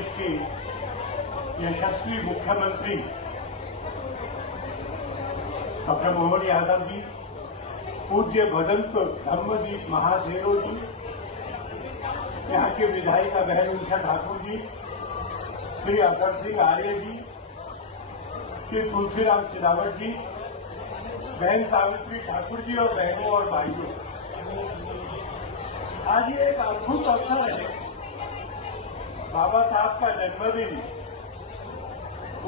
प्रदेश के यशस्वी मुख्यमंत्री डॉक्टर मोहन यादव जी, पूज्य भदंत धम्मदीप महादेव जी, यहाँ के विधायिका बहन उषा ठाकुर जी, श्री अतर सिंह आर्य जी, श्री तुलसीराम सिलावट जी, बहन सावित्री ठाकुर जी और बहनों और भाइयों, आज ये एक अद्भुत अवसर है। बाबा साहब का जन्मदिन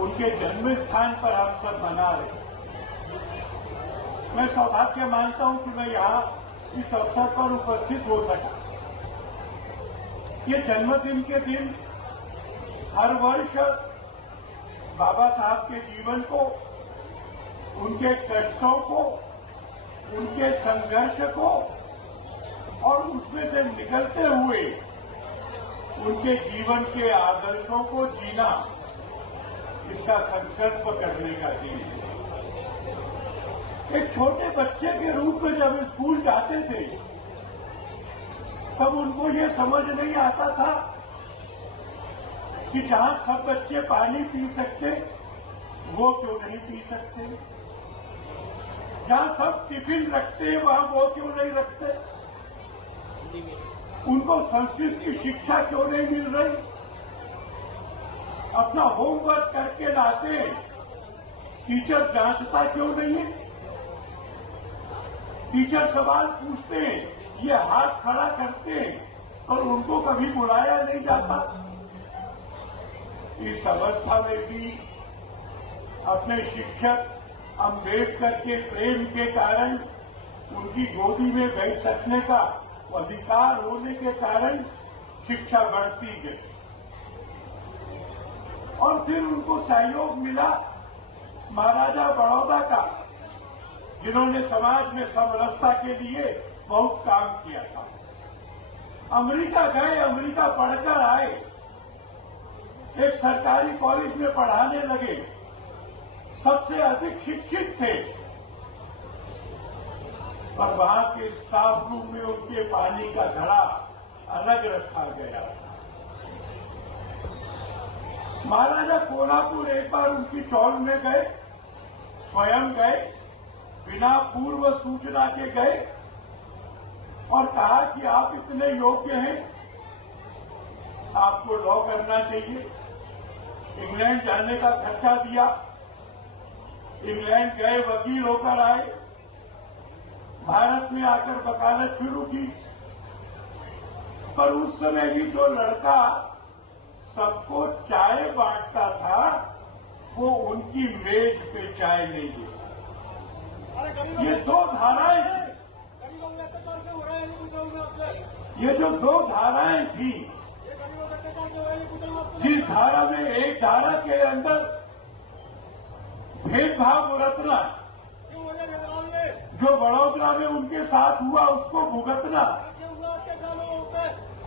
उनके जन्म स्थान पर हम सब मना रहे। मैं सौभाग्य मानता हूं कि मैं यहाँ इस अवसर पर उपस्थित हो सका। ये जन्मदिन के दिन हर वर्ष बाबा साहब के जीवन को, उनके कष्टों को, उनके संघर्ष को और उसमें से निकलते हुए उनके जीवन के आदर्शों को जीना, इसका संकल्प करने का दिन है। एक छोटे बच्चे के रूप में जब स्कूल जाते थे तब उनको ये समझ नहीं आता था कि जहां सब बच्चे पानी पी सकते वो क्यों नहीं पी सकते, जहां सब टिफिन रखते वहां वो क्यों नहीं रखते, उनको संस्कृत की शिक्षा क्यों नहीं मिल रही, अपना होमवर्क करके लाते टीचर जांचता क्यों नहीं है, टीचर सवाल पूछते ये हाथ खड़ा करते और उनको कभी बुलाया नहीं जाता। इस अवस्था में भी अपने शिक्षक अम्बेडकर के प्रेम के कारण, उनकी गोदी में बैठ सकने का अधिकार होने के कारण शिक्षा बढ़ती गई और फिर उनको सहयोग मिला महाराजा बड़ौदा का, जिन्होंने समाज में समरसता के लिए बहुत काम किया था। अमेरिका गए, अमेरिका पढ़कर आए, एक सरकारी कॉलेज में पढ़ाने लगे, सबसे अधिक शिक्षित थे, पर वहां के स्टाफ रूम में उनके पानी का घड़ा अलग रखा गया। महाराजा कोल्हापुर एक बार उनकी चौल में गए, स्वयं गए, बिना पूर्व सूचना के गए और कहा कि आप इतने योग्य हैं, आपको लॉ करना चाहिए। इंग्लैंड जाने का खर्चा दिया, इंग्लैंड गए, वकील होकर आए, भारत में आकर वकालत शुरू की। पर उस समय भी जो लड़का सबको चाय बांटता था वो उनकी मेज पे चाय नहीं दिया। ये दो धाराएं थी, ये जो दो धाराएं थी, जिस धारा में एक धारा के अंदर भेदभाव रखना, जो बड़ौदा में उनके साथ हुआ उसको भुगतना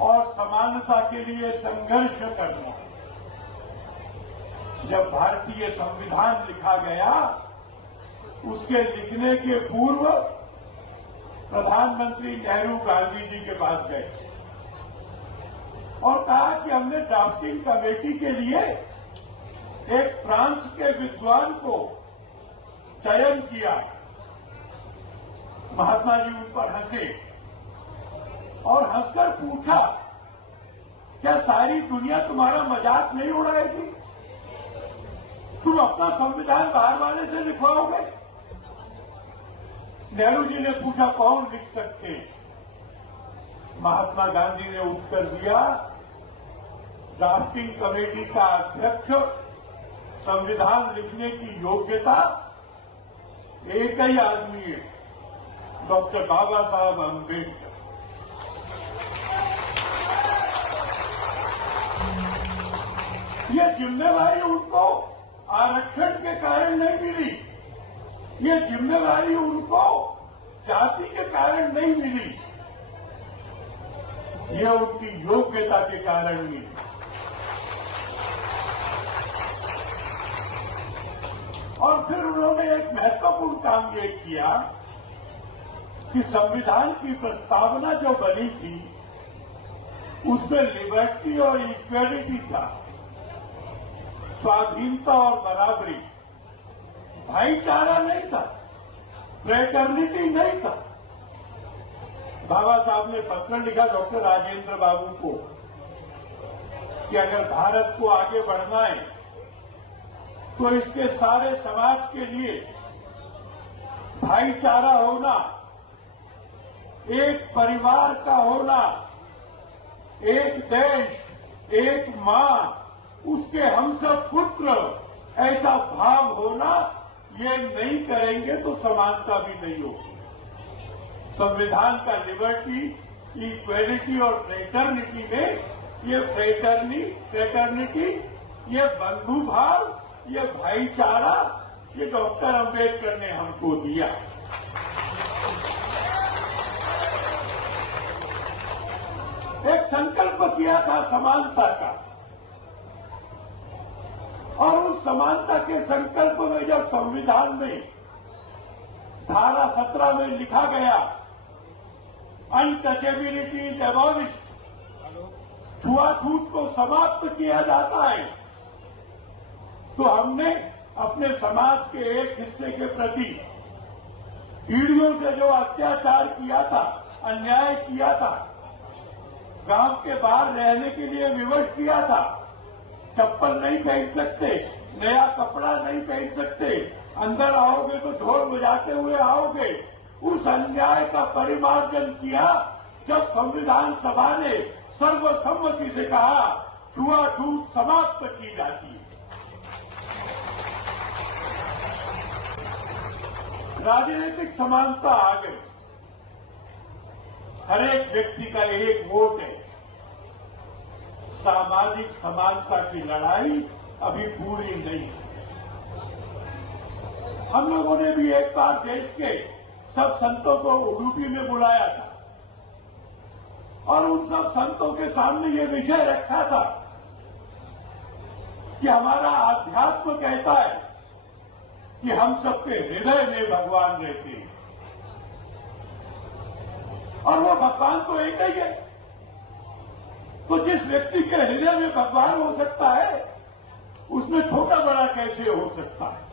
और समानता के लिए संघर्ष करना। जब भारतीय संविधान लिखा गया, उसके लिखने के पूर्व प्रधानमंत्री नेहरू गांधी जी के पास गए और कहा कि हमने ड्राफ्टिंग कमेटी के लिए एक फ्रांस के विद्वान को चयन किया। महात्मा जी उन पर हंसे और हंसकर पूछा, क्या सारी दुनिया तुम्हारा मजाक नहीं उड़ाएगी? तुम अपना संविधान बाहर वाले से लिखवाओगे? नेहरू जी ने पूछा, कौन लिख सकते? महात्मा गांधी ने उत्तर दिया, ड्राफ्टिंग कमेटी का अध्यक्ष, संविधान लिखने की योग्यता एक ही आदमी है, डॉक्टर बाबा साहब अम्बेडकर। ये जिम्मेवारी उनको आरक्षण के कारण नहीं मिली, ये जिम्मेवारी उनको जाति के कारण नहीं मिली, ये उनकी योग्यता के कारण मिली। और फिर उन्होंने एक महत्वपूर्ण काम ये किया कि संविधान की प्रस्तावना जो बनी थी उसमें लिबर्टी और इक्वालिटी था। स्वाधीनता और बराबरी, भाईचारा नहीं था, फ्रेटर्निटी नहीं था। बाबा साहब ने पत्र लिखा डॉक्टर राजेंद्र बाबू को कि अगर भारत को आगे बढ़ना है तो इसके सारे समाज के लिए भाईचारा होना, एक परिवार का होना, एक देश, एक मां, उसके हम सब पुत्र, ऐसा भाव होना, ये नहीं करेंगे तो समानता भी नहीं होगी। संविधान का लिबर्टी, इक्वेलिटी और फ्रेटर्निटी में ये फ्रेटर्निटी, ये बंधु भाव, ये भाईचारा, ये डॉक्टर अंबेडकर ने हमको दिया। एक संकल्प किया था समानता का, और उस समानता के संकल्प में जब संविधान में धारा 17 में लिखा गया अनटचेबिलिटी इज एबॉलिश्ड, छुआछूत को समाप्त किया जाता है, तो हमने अपने समाज के एक हिस्से के प्रति पीढ़ियों से जो अत्याचार किया था, अन्याय किया था, गांव के बाहर रहने के लिए विवश किया था, चप्पल नहीं पहन सकते, नया कपड़ा नहीं पहन सकते, अंदर आओगे तो ढोल बजाते हुए आओगे, उस अन्याय का परिमार्जन किया जब संविधान सभा ने सर्वसम्मति से कहा छुआछूत समाप्त की जाती है। राजनीतिक समानता आ गई, हर एक व्यक्ति का एक वोट है। सामाजिक समानता की लड़ाई अभी पूरी नहीं है। हम लोगों ने भी एक बार देश के सब संतों को उडुपी में बुलाया था और उन सब संतों के सामने ये विषय रखा था कि हमारा आध्यात्म कहता है कि हम सबके हृदय में भगवान रहते हैं, और वो भगवान तो एक ही है। तो जिस व्यक्ति के हृदय में भगवान हो सकता है, उसमें छोटा बड़ा कैसे हो सकता है,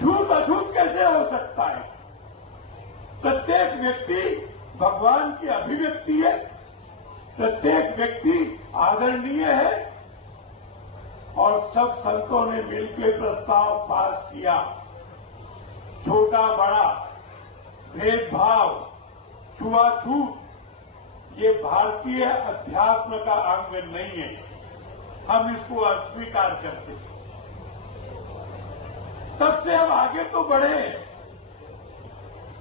झूठ अझूठ कैसे हो सकता है? प्रत्येक व्यक्ति भगवान की अभिव्यक्ति है, प्रत्येक व्यक्ति आदरणीय है, और सब संतों ने मिलकर प्रस्ताव पास किया। छोटा बड़ा, भेदभाव, छुआछूत, ये भारतीय अध्यात्म का अंग नहीं है, हम इसको अस्वीकार करते हैं। तब से हम आगे तो बढ़े,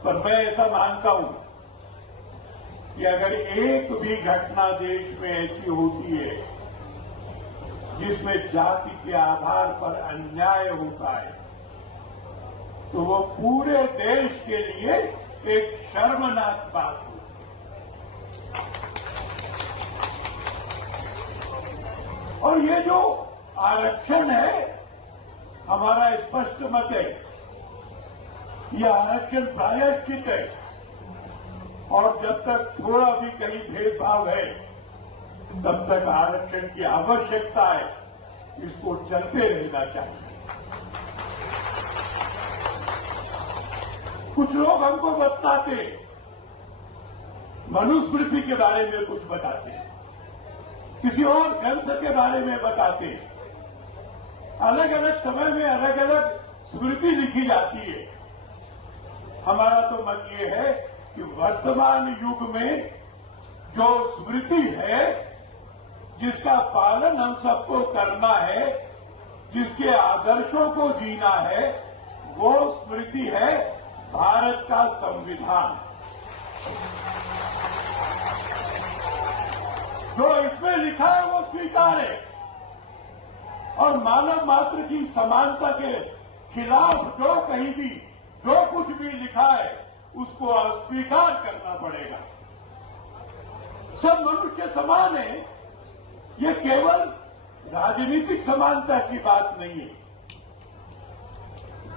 पर मैं ऐसा मानता हूं कि अगर एक भी घटना देश में ऐसी होती है जिसमें जाति के आधार पर अन्याय होता है, तो वो पूरे देश के लिए एक शर्मनाक बात होती है। और ये जो आरक्षण है, हमारा स्पष्ट मत है, यह आरक्षण प्रायश्चित है, और जब तक थोड़ा भी कहीं भेदभाव है तब तक आरक्षण की आवश्यकता है, इसको चलते रहना चाहिए। कुछ लोग हमको बताते, मनुस्मृति के बारे में कुछ बताते, किसी और ग्रंथ के बारे में बताते, अलग अलग समय में अलग अलग स्मृति लिखी जाती है। हमारा तो मत ये है कि वर्तमान युग में जो स्मृति है, जिसका पालन हम सबको करना है, जिसके आदर्शों को जीना है, वो स्मृति है भारत का संविधान। जो इसमें लिखा है वो स्वीकार है, और मानव मात्र की समानता के खिलाफ जो कहीं भी जो कुछ भी लिखा है उसको अस्वीकार करना पड़ेगा। सब मनुष्य समान है, ये केवल राजनीतिक समानता की बात नहीं है,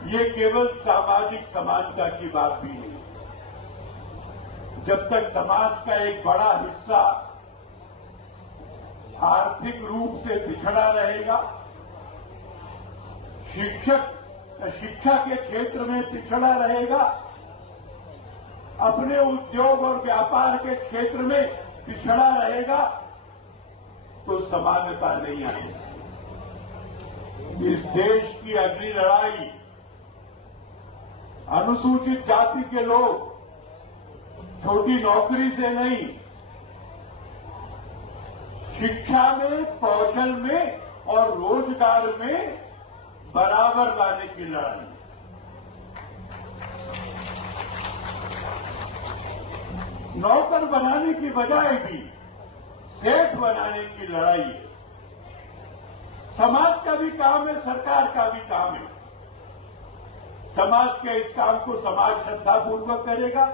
ये केवल सामाजिक समानता की बात भी नहीं है। जब तक समाज का एक बड़ा हिस्सा आर्थिक रूप से पिछड़ा रहेगा, शिक्षा के क्षेत्र में पिछड़ा रहेगा, अपने उद्योग और व्यापार के क्षेत्र में पिछड़ा रहेगा, तो समानता नहीं आएगी। इस देश की अगली लड़ाई अनुसूचित जाति के लोग छोटी नौकरी से नहीं, शिक्षा में, कौशल में और रोजगार में बराबर लाने की लड़ाई। नौकर बनाने की बजाय भी सेठ बनाने की लड़ाई है। समाज का भी काम है, सरकार का भी काम है। समाज के इस काम को समाज श्रद्धापूर्वक करेगा।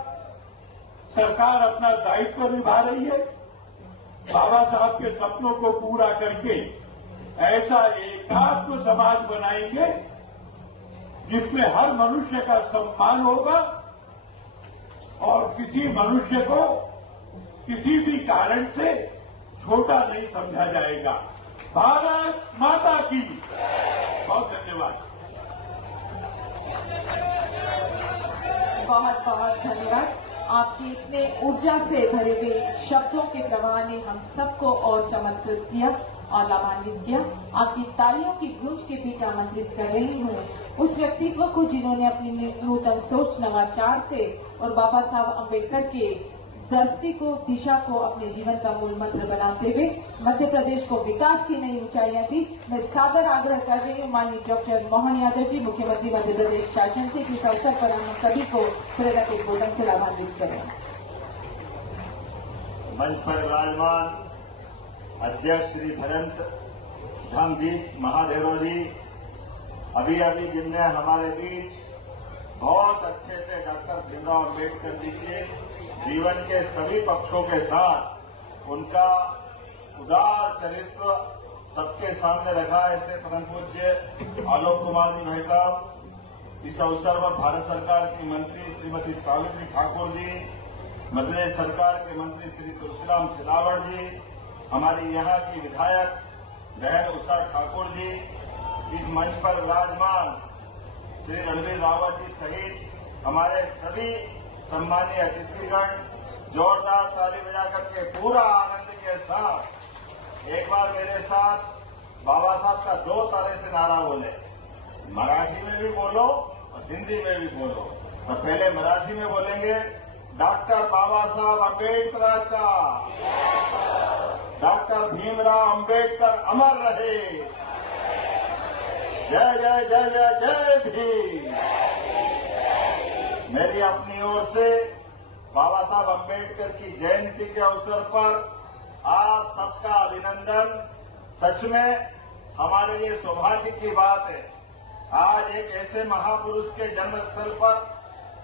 सरकार अपना दायित्व निभा रही है। बाबा साहब के सपनों को पूरा करके ऐसा एकात्म समाज बनाएंगे जिसमें हर मनुष्य का सम्मान होगा और किसी मनुष्य को किसी भी कारण से छोटा नहीं समझा जाएगा। भारत माता की बहुत धन्यवाद। बहुत बहुत धन्यवाद। आपकी इतने ऊर्जा से भरे हुए शब्दों के प्रवाह ने हम सबको और चमत्कृत किया और लाभान्वित किया। आपकी तालियों की गूंज के बीच आमंत्रित कर रही हूँ उस व्यक्तित्व को जिन्होंने अपनी नूतन सोच, नवाचार से और बाबा साहब अम्बेडकर के दृष्टि को, दिशा को अपने जीवन का मूल मंत्र बनाते हुए मध्य प्रदेश को विकास की नई ऊंचाइयां दी। मैं सादर आग्रह कर रही हूँ माननीय डॉक्टर मोहन यादव जी, मुख्यमंत्री मध्य प्रदेश शासन से, इस अवसर पर हम सभी को प्रेरक उद्बोधन से लाभान्वित करें। मंच पर विराजमान अध्यक्ष श्री धरंत धमदीप महादेव जी, अभी जिनने हमारे बीच बहुत अच्छे से डॉक्टर भीमराव अम्बेडकर जी के जीवन के सभी पक्षों के साथ उनका उदार चरित्र सबके सामने रखा। ऐसे परम पूज्य आलोक कुमार जी भाई साहब, इस अवसर पर भारत सरकार की मंत्री श्रीमती सावित्री ठाकुर जी, मध्य प्रदेश सरकार के मंत्री श्री तुलसीराम सिलावट जी, हमारी यहाँ की विधायक बहन उषा ठाकुर जी, इस मंच पर विराजमान श्री रणवीर रावत जी सहित हमारे सभी सम्मानीय अतिथिगण, जोरदार ताली बजा करके पूरा आनंद के साथ एक बार मेरे साथ बाबा साहब का 2 तारे से नारा बोले। मराठी में भी बोलो और हिंदी में भी बोलो। तो पहले मराठी में बोलेंगे, डॉक्टर बाबा साहब अम्बेडकरांचा, डॉक्टर भीमराव अम्बेडकर अमर रहे। जय जय जय जय जय भीम। मेरी अपनी ओर से बाबा साहब अम्बेडकर की जयंती के अवसर पर आप सबका अभिनंदन। सच में हमारे लिए सौभाग्य की बात है, आज एक ऐसे महापुरुष के जन्मस्थल पर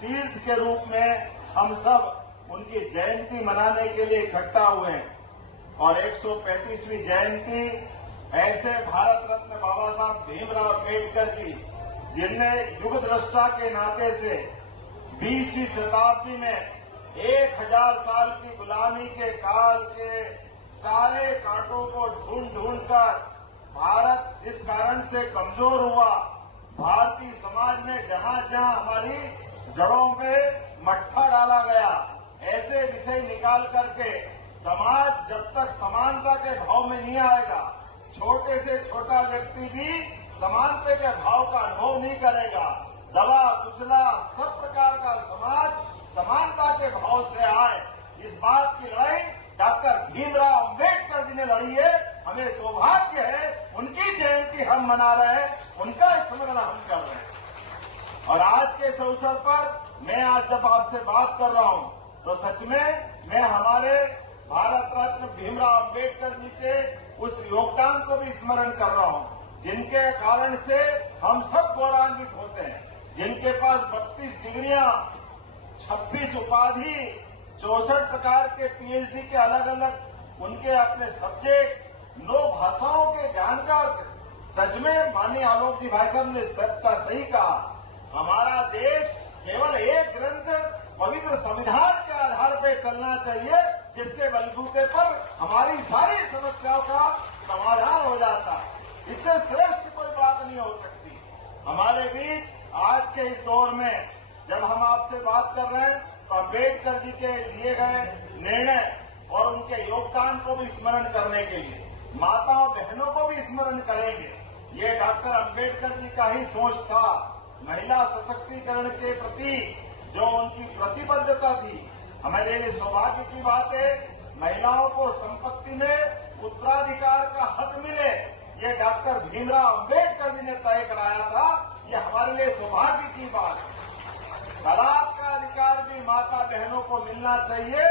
तीर्थ के रूप में हम सब उनकी जयंती मनाने के लिए इकट्ठा हुए हैं। और 135वीं जयंती ऐसे भारत रत्न बाबा साहब भीमराव अम्बेडकर की, जिनने युग दृष्टा के नाते से 20वीं शताब्दी में 1000 साल की गुलामी के काल के सारे कांटों को ढूंढ कर भारत जिस कारण से कमजोर हुआ, भारतीय समाज में जहां जहां हमारी जड़ों पे मट्ठा डाला गया, ऐसे विषय निकाल करके समाज जब तक समानता के भाव में नहीं आएगा, छोटे से छोटा व्यक्ति भी समानता के भाव का अनुभव नहीं करेगा। दबा कुचला सब प्रकार का समाज समानता के भाव से आए, इस बात की लड़ाई डॉक्टर भीमराव अम्बेडकर जी ने लड़ी है। हमें सौभाग्य है, उनकी जयंती हम मना रहे हैं, उनका स्मरण हम कर रहे हैं। और आज के इस अवसर पर मैं आज जब आपसे बात कर रहा हूं तो सच में मैं हमारे भारत रत्न भीमराव अम्बेडकर जी के उस योगदान को भी स्मरण कर रहा हूं, जिनके कारण से हम सब गौरवान्वित होते हैं, जिनके पास 32 डिग्रियां, 26 उपाधि, 64 प्रकार के पीएचडी के अलग अलग उनके अपने सब्जेक्ट, 9 भाषाओं के जानकार थे। सच में माननीय आलोक जी भाई साहब ने सबका सही कहा, हमारा देश केवल एक ग्रंथ पवित्र संविधान के आधार पर चलना चाहिए, जिसके बलबूते पर हमारी सारी समस्याओं का समाधान हो जाता। इससे श्रेष्ठ कोई बात नहीं हो सकती। हमारे बीच आज के इस दौर में जब हम आपसे बात कर रहे हैं तो अम्बेडकर जी के लिए गए निर्णय और उनके योगदान को भी स्मरण करने के लिए माताओं बहनों को भी स्मरण करेंगे। ये डॉक्टर अम्बेडकर जी का ही सोच था। महिला सशक्तिकरण के प्रति जो उनकी प्रतिबद्धता थी, हमारे लिए सौभाग्य की बात है महिलाओं को संपत्ति में उत्तराधिकार का हक मिले, ये डॉक्टर भीमराव अम्बेडकर जी ने तय कराया था। ये हमारे लिए सौभाग्य की बात है। तलाक का अधिकार भी माता बहनों को मिलना चाहिए,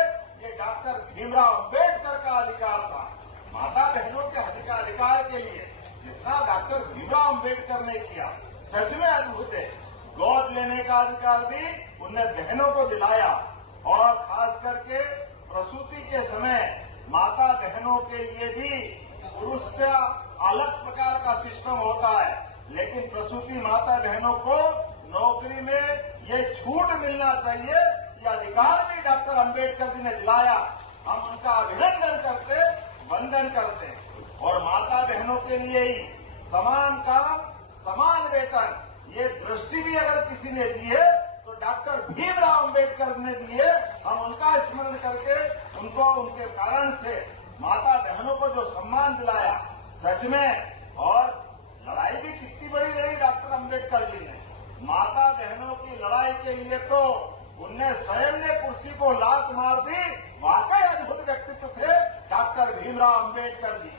ये डॉक्टर भीमराव अम्बेडकर का अधिकार था। माता बहनों के अधिकार के लिए जितना डॉक्टर भीमराव अम्बेडकर ने किया सच में अद्भुत है। गोद लेने का अधिकार भी उनने बहनों को दिलाया और खास करके प्रसूति के समय माता बहनों के लिए भी पुरुष का अलग प्रकार का सिस्टम होता है, लेकिन प्रसूति माता बहनों को नौकरी में ये छूट मिलना चाहिए। ये अधिकार भी डॉक्टर अम्बेडकर जी ने दिलाया। हम उनका अभिनंदन करते, वंदन करते और माता बहनों के लिए ही समान काम समान वेतन, ये दृष्टि भी अगर किसी ने दी है तो डॉक्टर भीमराव अम्बेडकर ने दी है। हम उनका स्मरण करके उनको उनके कारण से माता बहनों को जो सम्मान दिलाया सच में, और लड़ाई भी कितनी बड़ी लड़ी डॉक्टर अम्बेडकर जी ने। माता बहनों की लड़ाई के लिए तो उनने स्वयं ने कुर्सी को लात मार दी। वाकई अद्भुत व्यक्तित्व थे डॉक्टर भीमराव अम्बेडकर जी।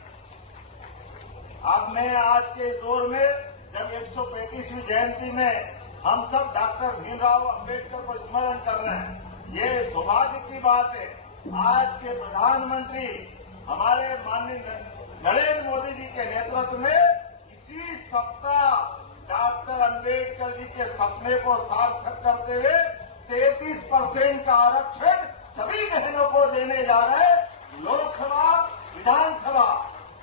अब मैं आज के इस दौर में जब 135वीं जयंती में हम सब डॉक्टर भीमराव अम्बेडकर को स्मरण कर रहे हैं, ये सौभाग्य की बात है। आज के प्रधानमंत्री हमारे माननीय नरेंद्र मोदी जी के नेतृत्व में इसी सप्ताह डॉक्टर अम्बेडकर जी के सपने को सार्थक करते हुए 33% का आरक्षण सभी बहनों को देने जा रहे हैं। लोकसभा विधानसभा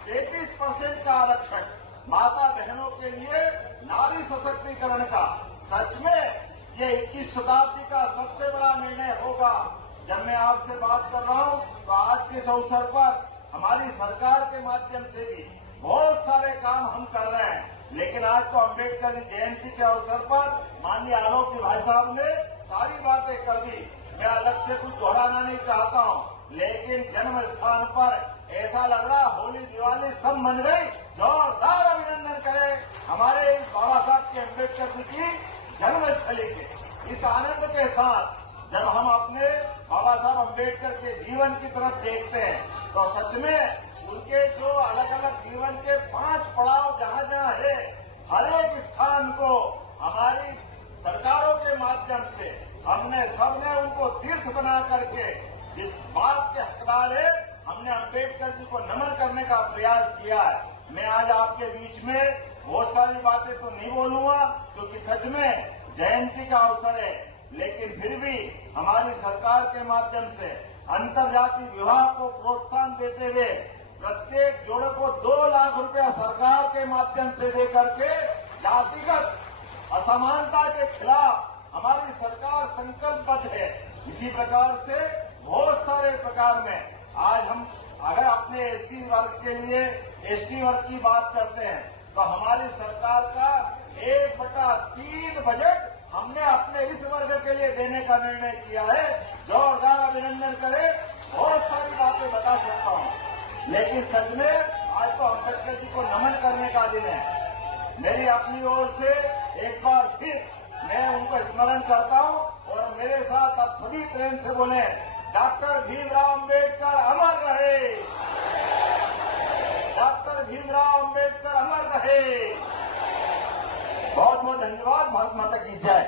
33% का आरक्षण माता बहनों के लिए नारी सशक्तिकरण का सच में ये 21 शताब्दी का सबसे बड़ा निर्णय होगा। जब मैं आपसे बात कर रहा हूं तो आज के इस अवसर पर हमारी सरकार के माध्यम से भी बहुत सारे काम हम कर रहे हैं, लेकिन आज तो अम्बेडकर जी जयंती के अवसर पर माननीय आलोक भाई साहब ने सारी बातें कर दी। मैं अलग से कुछ दोहराना नहीं चाहता हूं, लेकिन जन्म स्थान पर ऐसा लग रहा होली दिवाली सब मन गई। जोरदार अभिनंदन करें हमारे बाबा साहब के अम्बेडकर जी की जन्मस्थली के। इस आनंद के साथ जब हम अपने बाबा साहब अम्बेडकर के जीवन की तरफ देखते हैं तो सच में उनके जो अलग अलग जीवन के 5 पड़ाव जहां जहां है, हर एक स्थान को हमारी सरकारों के माध्यम से हमने सबने उनको तीर्थ बना करके जिस बात के हकदार है, हमने अम्बेडकर जी को नमन करने का प्रयास किया है। मैं आज आपके बीच में बहुत सारी बातें तो नहीं बोलूंगा क्योंकि सच में जयंती का अवसर है, लेकिन फिर भी हमारी सरकार के माध्यम से अंतर्जातीय विवाह को प्रोत्साहन देते हुए प्रत्येक जोड़े को 2 लाख रुपया सरकार के माध्यम से देकर के जातिगत असमानता के खिलाफ हमारी सरकार संकल्पबद्ध है। इसी प्रकार से बहुत सारे प्रकार में आज हम अगर अपने एससी वर्ग के लिए एसटी वर्ग की बात करते हैं तो हमारी सरकार का 1/3 बजट हमने अपने इस वर्ग के लिए देने का निर्णय किया है। जोरदार अभिनंदन करें। बहुत सारी बातें बता सकता हूं, लेकिन सच में आज तो अम्बेडकर जी को नमन करने का दिन है। मेरी अपनी ओर से एक बार फिर मैं उनको स्मरण करता हूं और मेरे साथ आप सभी प्रेम से बोले, डॉक्टर भीमराव अम्बेडकर अमर रहे, डॉक्टर भीमराव अम्बेडकर अमर रहे। बहुत बहुत धन्यवाद। भारत माता की जय।